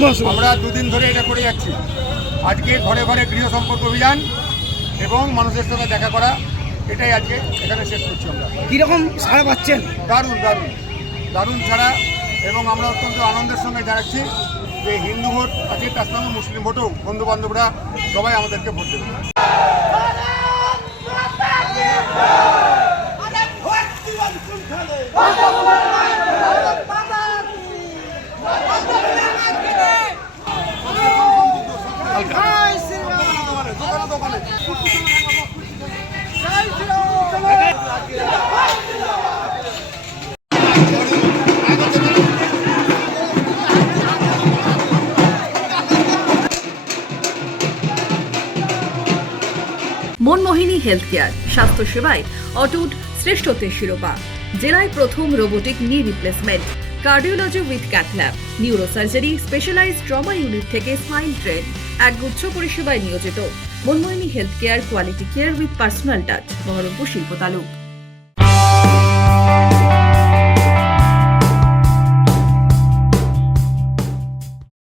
আমরা দুদিন ধরে এটা করে যাচ্ছি। আজকে ঘরে ঘরে গৃহ সম্পর্ক অভিযান এবং মানুষের সঙ্গে দেখা করা, এটাই আজকে এখানে শেষ করছি। আমরা কীরকম সাড়া পাচ্ছেন? দারুণ দারুণ দারুণ ছাড়া, এবং আমরা অত্যন্ত আনন্দের সঙ্গে জানাচ্ছি যে হিন্দু ভোট আছে, তার সঙ্গে মুসলিম ভোটও বন্ধু বান্ধবরা সবাই আমাদেরকে ভোট দেবে। মনমোহিনী হেলথ কেয়ার, স্বাস্থ্য সেবায় অটুট শ্রেষ্ঠত্বের শিরোপা। জেলায় প্রথম robotic knee replacement, cardiology with cath lab, neurosurgery, specialized trauma unit থেকে স্মাইল ট্রেন, একগুচ্ছ পরিষেবায় নিয়োজিত। Manmohini health care, quality care with personal touch, Baharampur শিল্প তালুক।